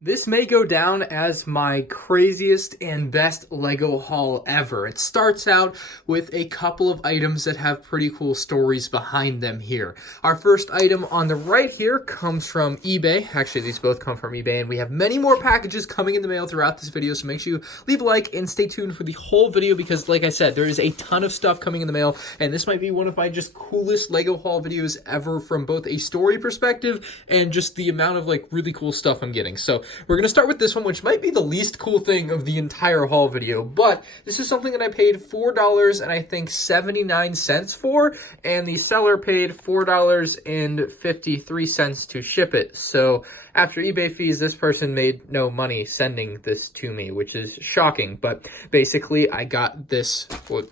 This may go down as my craziest and best Lego haul ever. It starts out with a couple of items that have pretty cool stories behind them here. Our first item on the right here comes from eBay. Actually, these both come from eBay, and we have many more packages coming in the mail throughout this video, so make sure you leave a like and stay tuned for the whole video because, like I said, there is a ton of stuff coming in the mail, and this might be one of my just coolest Lego haul videos ever from both a story perspective and just the amount of, like, really cool stuff I'm getting. So we're going to start with this one, which might be the least cool thing of the entire haul video, but this is something that I paid $4 and I think 79 cents for, and the seller paid $4.53 to ship it. So after eBay fees, this person made no money sending this to me, which is shocking. But basically, I got this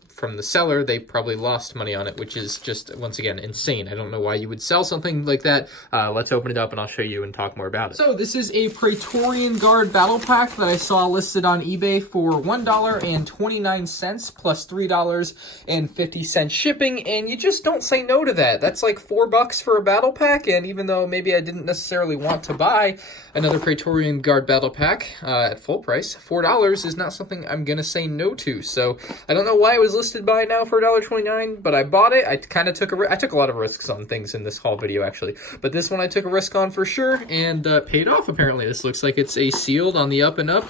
from the seller. They probably lost money on it, which is just, once again, insane. I don't know why you would sell something like that. Let's open it up and I'll show you and talk more about it. So this is a Praetorian Guard battle pack that I saw listed on eBay for $1.29 plus $3.50 shipping, and you just don't say no to that. That's like $4 for a battle pack, and even though maybe I didn't necessarily want to buy another Praetorian Guard battle pack at full price, $4 is not something I'm gonna say no to. So I don't know why it was listed by now for $1.29, but I bought it. I kind of took I took a lot of risks on things in this haul video actually, but this one I took a risk on for sure, and paid off apparently. This looks like it's a sealed on the up and up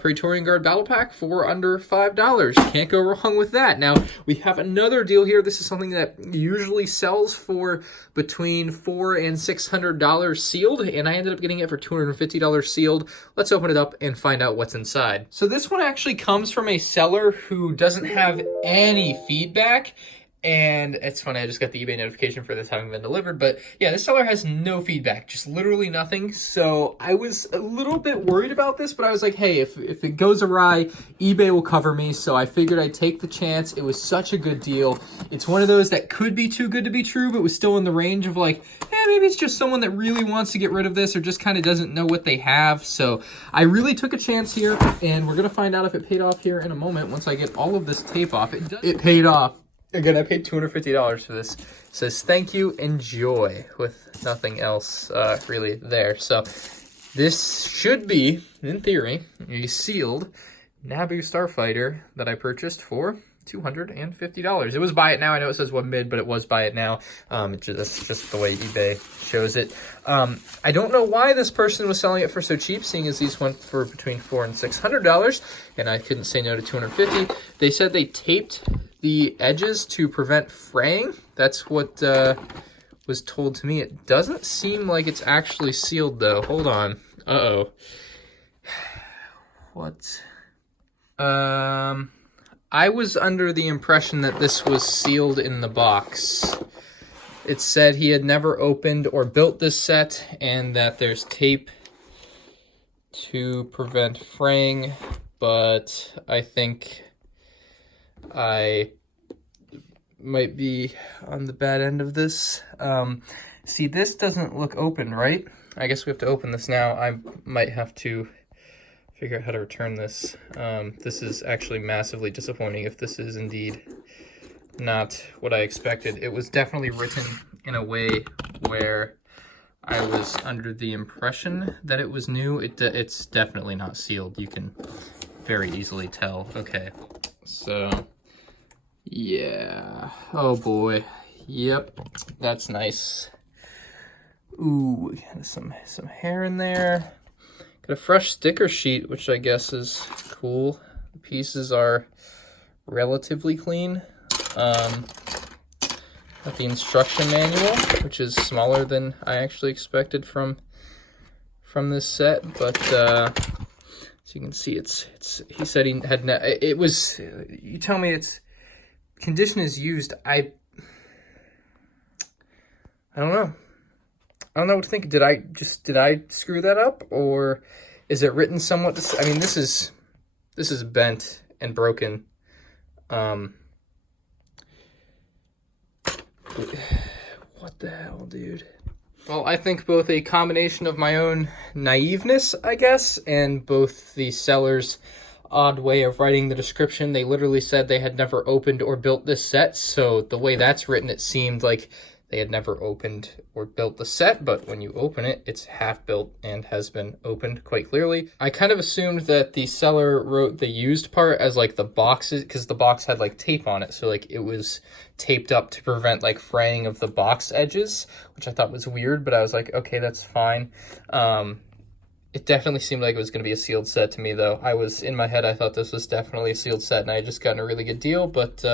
Praetorian Guard battle pack for under $5. Can't go wrong with that. Now we have another deal here. This is something that usually sells for between $400 and $600 sealed, and I ended up getting it for $250 sealed. Let's open it up and find out what's inside. So this one actually comes from a seller who doesn't have any feedback. And it's funny, I just got the eBay notification for this having been delivered, but yeah, this seller has no feedback, just literally nothing. So I was a little bit worried about this, but I was like, hey, if it goes awry, eBay will cover me. So I figured I'd take the chance. It was such a good deal. It's one of those that could be too good to be true, but was still in the range of like, maybe it's just someone that really wants to get rid of this or just kind of doesn't know what they have. So I really took a chance here, and we're going to find out if it paid off here in a moment once I get all of this tape off. It paid off. Again, I paid $250 for this. It says, thank you, enjoy, with nothing else really there. So this should be, in theory, a sealed Naboo Starfighter that I purchased for $250. It was buy it now. I know it says one mid, but it was buy it now. That's just the way eBay shows it. I don't know why this person was selling it for so cheap, seeing as these went for between $400 and $600, and I couldn't say no to $250. They said they taped the edges to prevent fraying. That's what was told to me. It doesn't seem like it's actually sealed though. Hold on. Uh-oh. What? I was under the impression that this was sealed in the box. It said he had never opened or built this set and that there's tape to prevent fraying, but I think I might be on the bad end of this. See, this doesn't look open, right? I guess we have to open this now. I might have to figure out how to return this. This is actually massively disappointing if this is indeed not what I expected. It was definitely written in a way where I was under the impression that it was new. It's definitely not sealed. You can very easily tell. Okay, so yeah. Oh boy. Yep, that's nice. Ooh, some hair in there. Got a fresh sticker sheet, which I guess is cool. The pieces are relatively clean. Got the instruction manual, which is smaller than I actually expected from this set, but so you can see it's he said he had it was, you tell me it's condition is used. I don't know. I don't know what to think. Did I screw that up, or is it written somewhat? I mean, this is bent and broken. What the hell, dude? Well, I think both a combination of my own naiveness, I guess, and both the seller's odd way of writing the description. They literally said they had never opened or built this set, so the way that's written, it seemed like they had never opened or built the set, but when you open it, it's half built and has been opened quite clearly. I kind of assumed that the seller wrote the used part as like the boxes, because the box had like tape on it, so like it was taped up to prevent like fraying of the box edges, which I thought was weird, but I was like, okay, that's fine. It definitely seemed like it was going to be a sealed set to me, though. In my head, I thought this was definitely a sealed set, and I had just gotten a really good deal, but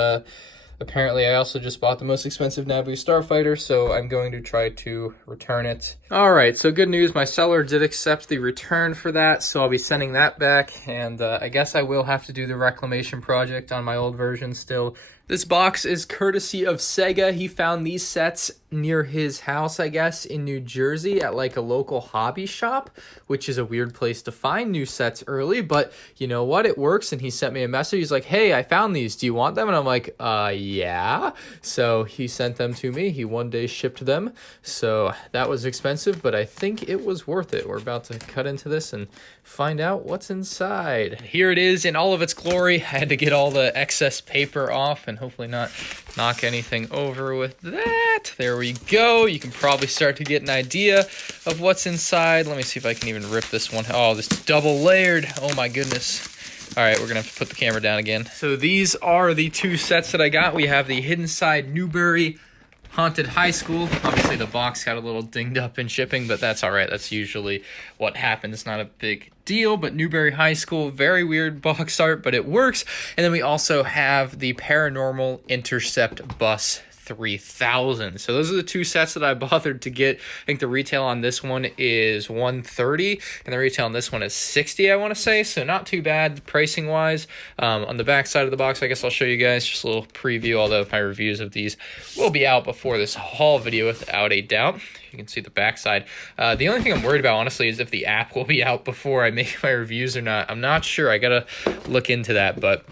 apparently I also just bought the most expensive Naboo Starfighter, so I'm going to try to return it. All right, so good news. My seller did accept the return for that, so I'll be sending that back, and I guess I will have to do the reclamation project on my old version still. This box is courtesy of Sega. He found these sets near his house, I guess, in New Jersey at like a local hobby shop, which is a weird place to find new sets early, but you know what? It works, and he sent me a message. He's like, hey, I found these. Do you want them? And I'm like, yeah. So he sent them to me. He one day shipped them. So that was expensive, but I think it was worth it. We're about to cut into this and find out what's inside. Here it is in all of its glory. I had to get all the excess paper off and hopefully not knock anything over with that. There we go. You can probably start to get an idea of what's inside. Let me see if I can even rip this one. Oh, this is double layered. Oh my goodness. All right, we're gonna have to put the camera down again. So these are the two sets that I got. We have the Hidden Side Newbury Haunted High School. Obviously the box got a little dinged up in shipping, but that's all right. That's usually what happens. It's not a big deal, but Newbury High School, very weird box art, but it works. And then we also have the Paranormal Intercept Bus 3000. So those are the two sets that I bothered to get. I think the retail on this one is $130 and the retail on this one is $60, I want to say. So not too bad pricing wise. On the back side of the box, I guess I'll show you guys just a little preview, although my reviews of these will be out before this haul video without a doubt. You can see the back side. The only thing I'm worried about, honestly, is if the app will be out before I make my reviews or not. I'm not sure. I gotta look into that, but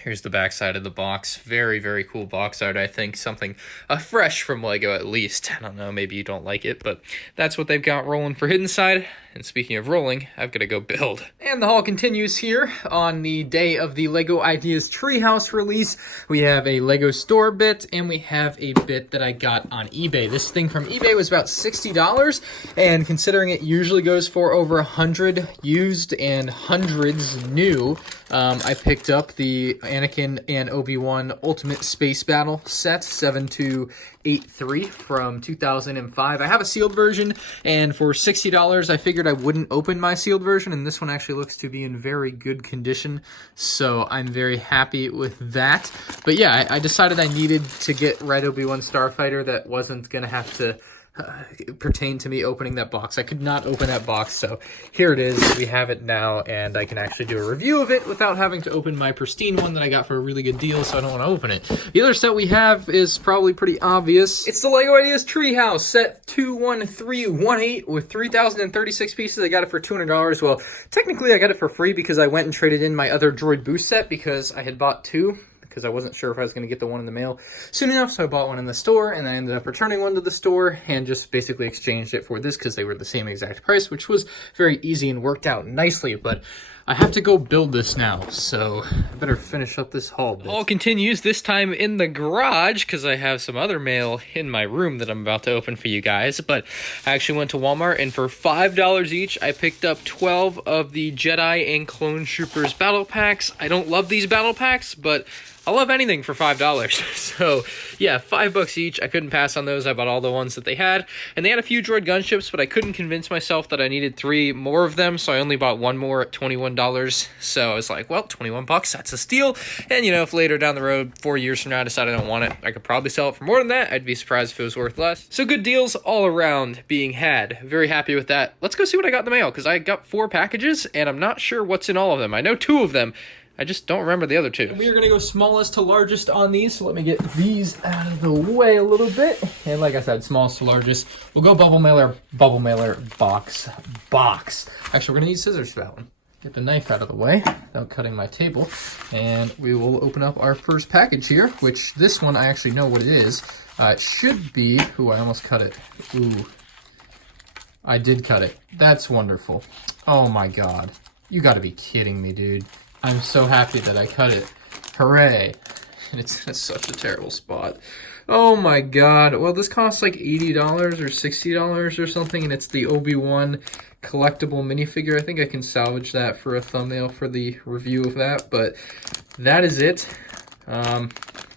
here's the back side of the box. Very, very cool box art, I think. Something fresh from LEGO, at least. I don't know, maybe you don't like it, but that's what they've got rolling for Hidden Side. And speaking of rolling, I've got to go build. And the haul continues here on the day of the LEGO Ideas Treehouse release. We have a LEGO store bit, and we have a bit that I got on eBay. This thing from eBay was about $60, and considering it usually goes for over 100 used and hundreds new, I picked up the Anakin and Obi-Wan Ultimate Space Battle set 7283 from 2005. I have a sealed version, and for $60, I figured I wouldn't open my sealed version, and this one actually looks to be in very good condition, so I'm very happy with that. But yeah, I decided I needed to get Red Obi-Wan Starfighter that wasn't going to have to pertain to me opening that box. I could not open that box, so here it is. We have it now, and I can actually do a review of it without having to open my pristine one that I got for a really good deal, so I don't want to open it. The other set we have is probably pretty obvious. It's the LEGO Ideas Treehouse, set 21318 with 3,036 pieces. I got it for $200. Well, technically I got it for free because I went and traded in my other Droid Boost set because I had bought two, because I wasn't sure if I was going to get the one in the mail soon enough, so I bought one in the store, and I ended up returning one to the store and just basically exchanged it for this because they were the same exact price, which was very easy and worked out nicely. But I have to go build this now, so I better finish up this haul. The haul continues, this time in the garage, because I have some other mail in my room that I'm about to open for you guys. But I actually went to Walmart, and for $5 each, I picked up 12 of the Jedi and Clone Troopers battle packs. I don't love these battle packs, but I love anything for $5. So yeah, $5 each. I couldn't pass on those. I bought all the ones that they had. And they had a few droid gunships, but I couldn't convince myself that I needed 3 more of them. So I only bought one more at $21. So I was like, well, $21, that's a steal. And you know, if later down the road, 4 years from now, I decide I don't want it, I could probably sell it for more than that. I'd be surprised if it was worth less. So good deals all around being had. Very happy with that. Let's go see what I got in the mail, because I got 4 packages and I'm not sure what's in all of them. I know 2 of them. I just don't remember the other 2. We are going to go smallest to largest on these, so let me get these out of the way a little bit. And like I said, smallest to largest. We'll go bubble mailer, box. Actually, we're going to use scissors for that one. Get the knife out of the way without cutting my table. And we will open up our first package here, which this one I actually know what it is. It should be... Ooh, I almost cut it. Ooh. I did cut it. That's wonderful. Oh my god. You got to be kidding me, dude. I'm so happy that I cut it. Hooray. And it's in such a terrible spot. Oh my god. Well, this costs like $80 or $60 or something, and it's the Obi-Wan collectible minifigure. I think I can salvage that for a thumbnail for the review of that, but that is it.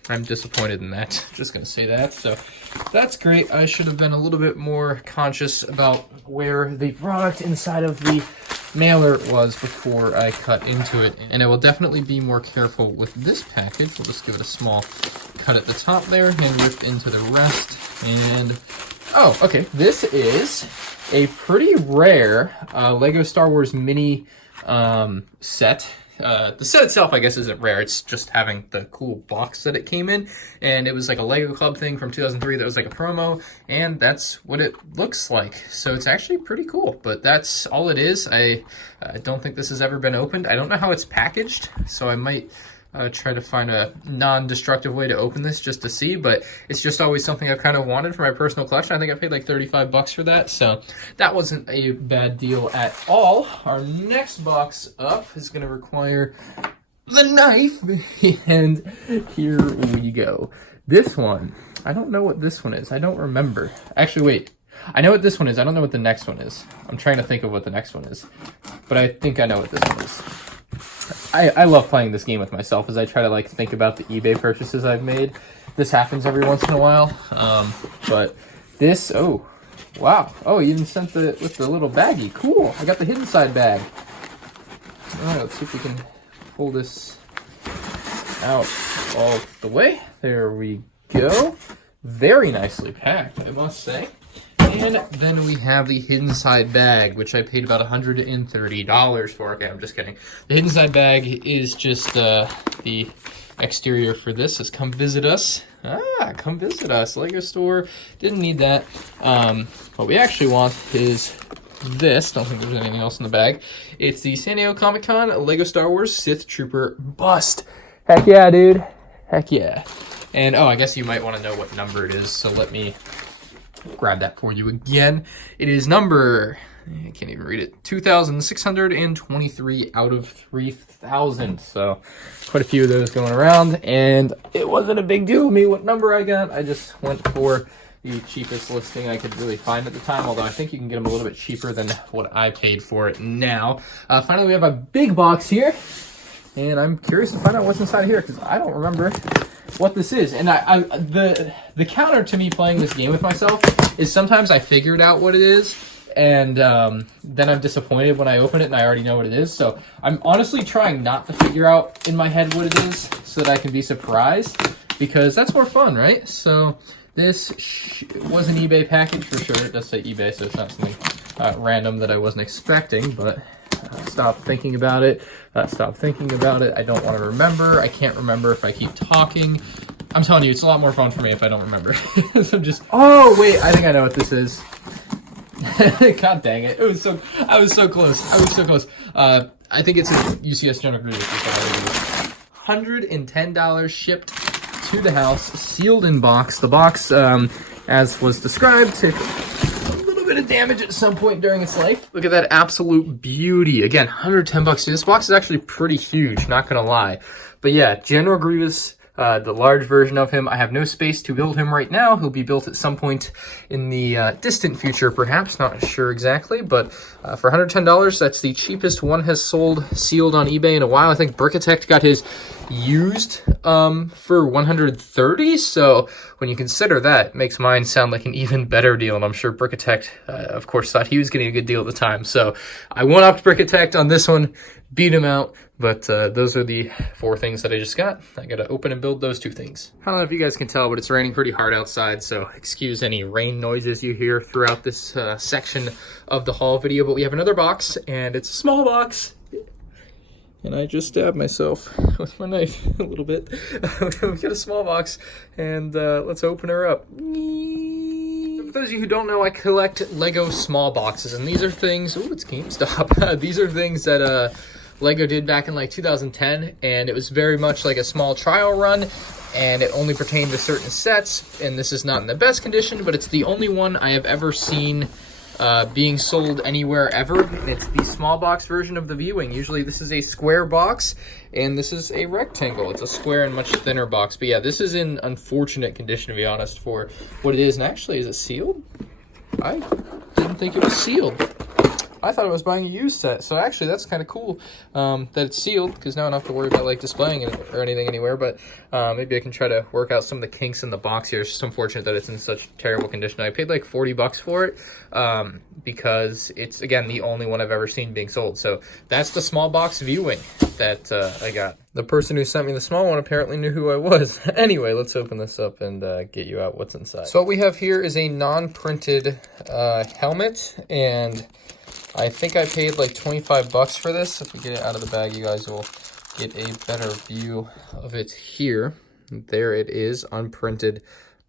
I'm disappointed in that. Just gonna say that. So that's great. I should have been a little bit more conscious about where the product inside of the mailer was before I cut into it. And I will definitely be more careful with this package. We'll just give it a small cut at the top there and rip into the rest. And, oh, okay. This is a pretty rare Lego Star Wars mini set. The set itself, I guess, isn't rare. It's just having the cool box that it came in. And it was like a Lego Club thing from 2003 that was like a promo. And that's what it looks like. So it's actually pretty cool. But that's all it is. I don't think this has ever been opened. I don't know how it's packaged. So I might try to find a non-destructive way to open this just to see, but it's just always something I've kind of wanted for my personal collection. I think I paid like 35 bucks for that, so that wasn't a bad deal at all. Our next box up is going to require the knife, and here we go. This one, I don't know what this one is. I don't remember. Actually, wait. I know what this one is. I don't know what the next one is. I'm trying to think of what the next one is, but I think I know what this one is. I love playing this game with myself as I try to like think about the eBay purchases I've made. This happens every once in a while. But this, oh, wow. Oh, you even sent with the little baggie. Cool. I got the hidden side bag. All right, let's see if we can pull this out all the way. There we go. Very nicely packed, I must say. And then we have the hidden side bag, which I paid about $130 for. Okay, I'm just kidding. The hidden side bag is just the exterior for this. Says, come visit us. Ah, come visit us. Lego store. Didn't need that. What we actually want is this. Don't think there's anything else in the bag. It's the San Diego Comic-Con Lego Star Wars Sith Trooper bust. Heck yeah, dude. Heck yeah. And, oh, I guess you might want to know what number it is, so let me grab that for you again. It is number, I can't even read it, 2,623 out of 3,000. So quite a few of those going around, and it wasn't a big deal to me what number I got. I just went for the cheapest listing I could really find at the time, although I think you can get them a little bit cheaper than what I paid for it now. Finally, we have a big box here, and I'm curious to find out what's inside here because I don't remember what this is. And the counter to me playing this game with myself is sometimes I figured out what it is, and then I'm disappointed when I open it and I already know what it is. So I'm honestly trying not to figure out in my head what it is so that I can be surprised, because that's more fun, right? So this was an eBay package for sure. It does say eBay, so it's not something random that I wasn't expecting, but stop thinking about it. Stop thinking about it. I don't want to remember. I can't remember if I keep talking. I'm telling you, it's a lot more fun for me if I don't remember. So oh wait, I think I know what this is. God dang it. I was so close. I was so close. I think it's a UCS General Grievous. $110 shipped to the house, sealed in box. The box, as was described, took bit of damage at some point during its life. Look at that absolute beauty. Again, 110 bucks. This box is actually pretty huge, not gonna lie. But yeah, General Grievous, the large version of him. I have no space to build him right now. He'll be built at some point in the distant future, perhaps. Not sure exactly, but for $110, that's the cheapest one has sold sealed on eBay in a while. I think Brickitect got his used for $130. So when you consider that, it makes mine sound like an even better deal. And I'm sure Brickitect, of course, thought he was getting a good deal at the time. So I one-upped Brickitect on this one, beat him out. But those are the 4 things that I just got. I got to open and build those 2 things. I don't know if you guys can tell, but it's raining pretty hard outside, so excuse any rain noises you hear throughout this section of the haul video. But we have another box, and it's a small box. And I just stabbed myself with my knife a little bit. We got a small box, and let's open her up. For those of you who don't know, I collect Lego small boxes, and these are things... Ooh, it's GameStop. These are things that... Lego did back in like 2010, and it was very much like a small trial run, and it only pertained to certain sets, and this is not in the best condition, but it's the only one I have ever seen being sold anywhere ever. It's the small box version of the viewing. Usually this is a square box and this is a rectangle. It's a square and much thinner box. But yeah, this is in unfortunate condition, to be honest, for what it is. And actually, is it sealed? I didn't think it was sealed. I thought I was buying a used set, so actually that's kind of cool that it's sealed, because now I don't have to worry about like displaying it or anything anywhere. But maybe I can try to work out some of the kinks in the box here. It's just unfortunate that it's in such terrible condition. I paid like 40 bucks for it because it's, again, the only one I've ever seen being sold. So that's the small box viewing that I got. The person who sent me the small one apparently knew who I was. Anyway, let's open this up and get you out what's inside. So what we have here is a non-printed helmet, and I think I paid like 25 bucks for this. If we get it out of the bag, you guys will get a better view of it here. There it is, unprinted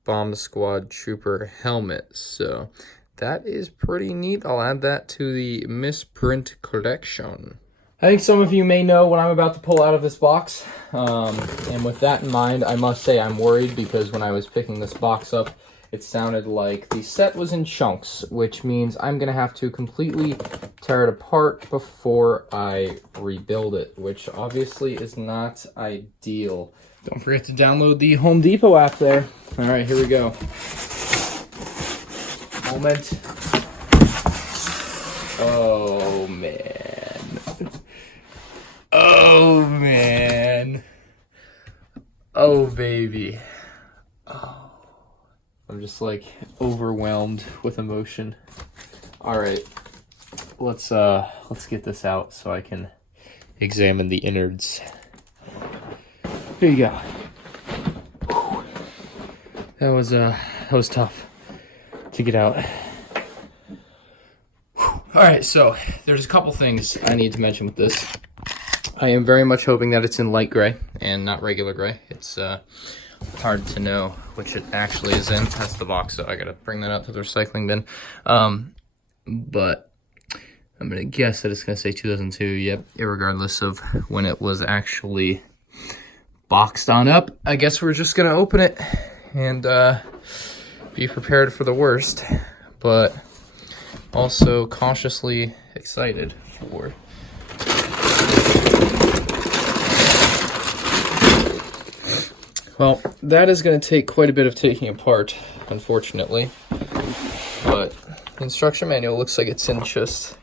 Bomb Squad Trooper helmet. So that is pretty neat. I'll add that to the Misprint collection. I think some of you may know what I'm about to pull out of this box. And with that in mind, I must say I'm worried, because when I was picking this box up, it sounded like the set was in chunks, which means I'm going to have to completely tear it apart before I rebuild it, which obviously is not ideal. Don't forget to download the Home Depot app there. All right, here we go. Moment. Oh, man. Oh, man. Oh, baby. Oh. I'm just like overwhelmed with emotion. All right, let's get this out so I can examine the innards. Here you go. Whew. That was tough to get out. Whew. All right, so there's a couple things I need to mention with this. I am very much hoping that it's in light gray and not regular gray. It's hard to know which it actually is in. That's the box, so I gotta bring that out to the recycling bin. But I'm gonna guess that it's gonna say 2002. Yep, irregardless of when it was actually boxed on up. I guess we're just gonna open it and be prepared for the worst, but also cautiously excited for Well, that is going to take quite a bit of taking apart, unfortunately. But the instruction manual looks like it's in just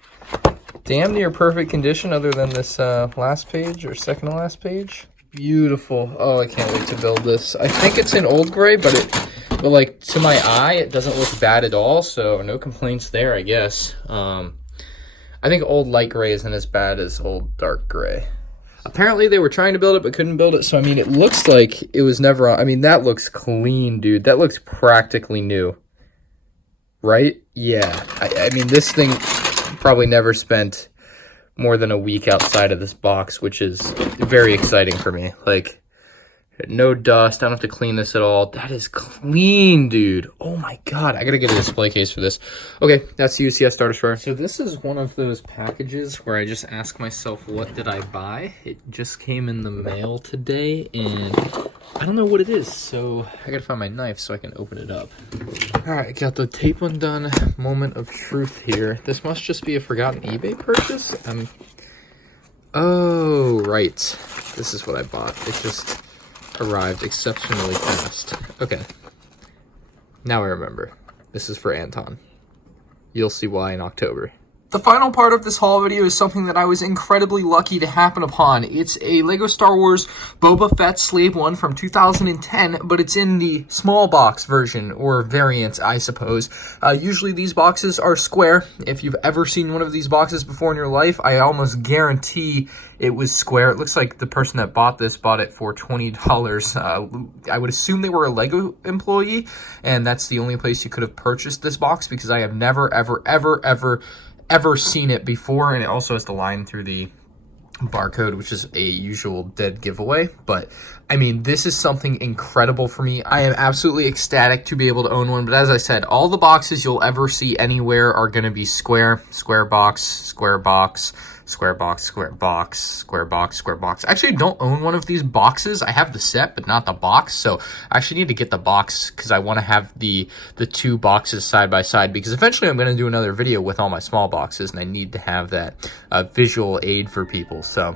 damn near perfect condition, other than this last page, or second to last page. Beautiful. Oh, I can't wait to build this. I think it's in old gray, but like, to my eye, it doesn't look bad at all, so no complaints there, I guess. I think old light gray isn't as bad as old dark gray. Apparently they were trying to build it but couldn't build it, so I mean, it looks like it was never on. I mean, that looks clean, dude. That looks practically new. Right? Yeah. I mean, this thing probably never spent more than a week outside of this box, which is very exciting for me. Like, no dust. I don't have to clean this at all. That is clean, dude. Oh my god. I gotta get a display case for this. Okay, that's the UCS starter drawer. So this is one of those packages where I just ask myself, what did I buy? It just came in the mail today, and I don't know what it is. So I gotta find my knife so I can open it up. All right, got the tape undone moment of truth here. This must just be a forgotten eBay purchase. Oh, right. This is what I bought. It just arrived exceptionally fast. Okay. Now I remember. This is for Anton. You'll see why in October. The final part of this haul video is something that I was incredibly lucky to happen upon. It's a LEGO Star Wars Boba Fett Slave One from 2010, but it's in the small box version, or variant, I suppose. Usually these boxes are square. If you've ever seen one of these boxes before in your life, I almost guarantee it was square. It looks like the person that bought this bought it for $20. I would assume they were a LEGO employee, and that's the only place you could have purchased this box, because I have never, ever seen it before. And it also has the line through the barcode, which is a usual dead giveaway. But I mean, this is something incredible for me. I am absolutely ecstatic to be able to own one. But as I said, all the boxes you'll ever see anywhere are going to be square box, square box, square box, square box, square box. I actually don't own one of these boxes. I have the set, but not the box. So I actually need to get the box because I want to have the two boxes side by side, because eventually I'm going to do another video with all my small boxes and I need to have that visual aid for people. So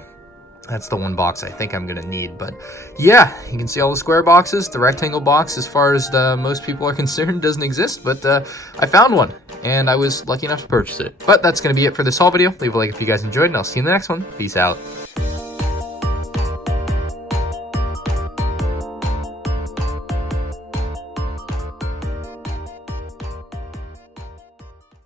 that's the one box I think I'm going to need. But yeah, you can see all the square boxes. The rectangle box, as far as most people are concerned, doesn't exist. But I found one, and I was lucky enough to purchase it. But that's going to be it for this haul video. Leave a like if you guys enjoyed, and I'll see you in the next one. Peace out.